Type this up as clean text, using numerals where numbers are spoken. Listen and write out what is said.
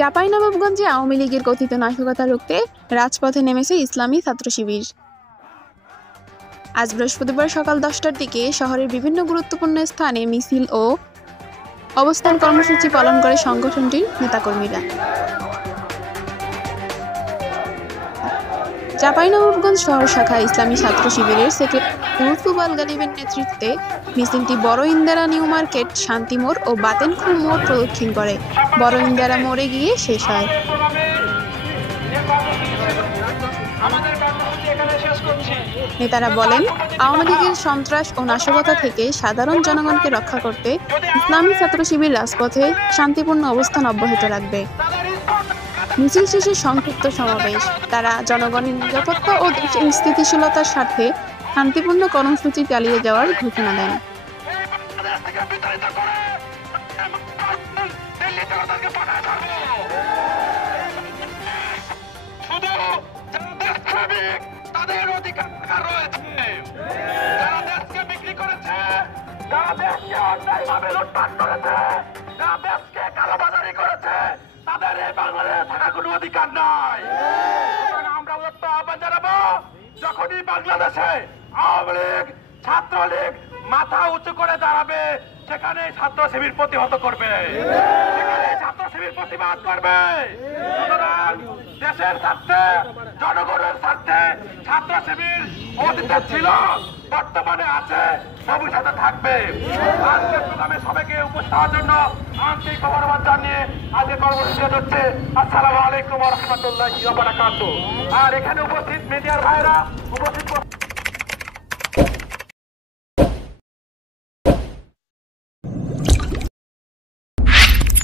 চাঁপাইনবাবগঞ্জে আওয়ামী লীগের কথিত নাশকতা রুখতে রাজপথে নেমেছে ইসলামী ছাত্র শিবির। আজ বৃহস্পতিবার সকাল 10টার দিকে শহরের বিভিন্ন গুরুত্বপূর্ণ স্থানে মিছিল ও অবস্থান কর্মসূচি পালন করে সংগঠনটির নেতাকর্মীরা। চাঁপাইনবাবগঞ্জ শহর শাখা ইসলামী ছাত্র শিবিরের সেক্রেটারি লুৎফুল গালিবের নেতৃত্বে মিছিলটি বড় ইন্দিরা নিউ মার্কেট, শান্তি মোড় ও বাতেনখুল মোড় প্রদক্ষিণ করে বড় ইন্দিরা মোড়ে গিয়ে শেষ হয়। নেতারা বলেন, আওয়ামী লীগের সন্ত্রাস ও নাশকতা থেকে সাধারণ জনগণকে রক্ষা করতে ইসলামী ছাত্র শিবির রাজপথে শান্তিপূর্ণ অবস্থান অব্যাহত রাখবে। মিছিল শেষে সংক্ষিপ্ত সমাবেশ। তারা জনগণের নিরাপত্তা ও দেশের স্থিতিশীলতার স্বার্থে শান্তিপূর্ণ কর্মসূচি চালিয়ে যাওয়ার ঘোষণা দেন। তাদের অধিকার রয়েছে, যারা দেশকে বিক্রি করেছে, যারা দেশকে অন্যায়ভাবে লুটপাট করেছে, যারা দেশকে কালোবাজারি করেছে, তাদের এই বাংলাদেশে থাকার কোনো অধিকার নাই। আমরা উদাত্ত আহ্বান জানাবো, যখনই বাংলাদেশে আওয়ামী লীগ, ছাত্রলীগ মাথা উঁচু করে দাঁড়াবে, সেখানে ছাত্র শিবির প্রতিহত করবে, সেখানে ছাত্র শিবির প্রতিবাদ করবে। সুতরাং দেশের স্বার্থে, জনগণের স্বার্থে ছাত্র শিবির অতীতে ছিল, বর্তমানে আছে, ভবিষ্যতে থাকবে। আজকের প্রোগ্রামে সবাইকে উপস্থিত হওয়ার জন্য আন্তরিক ধন্যবাদ জানিয়ে আজকে কর্মসূচি হচ্ছে। আসসালামু আলাইকুম ওয়া রাহমাতুল্লাহি ওয়া বারাকাতুহু। আর এখানে উপস্থিত মিডিয়ার ভাইরা উপস্থিত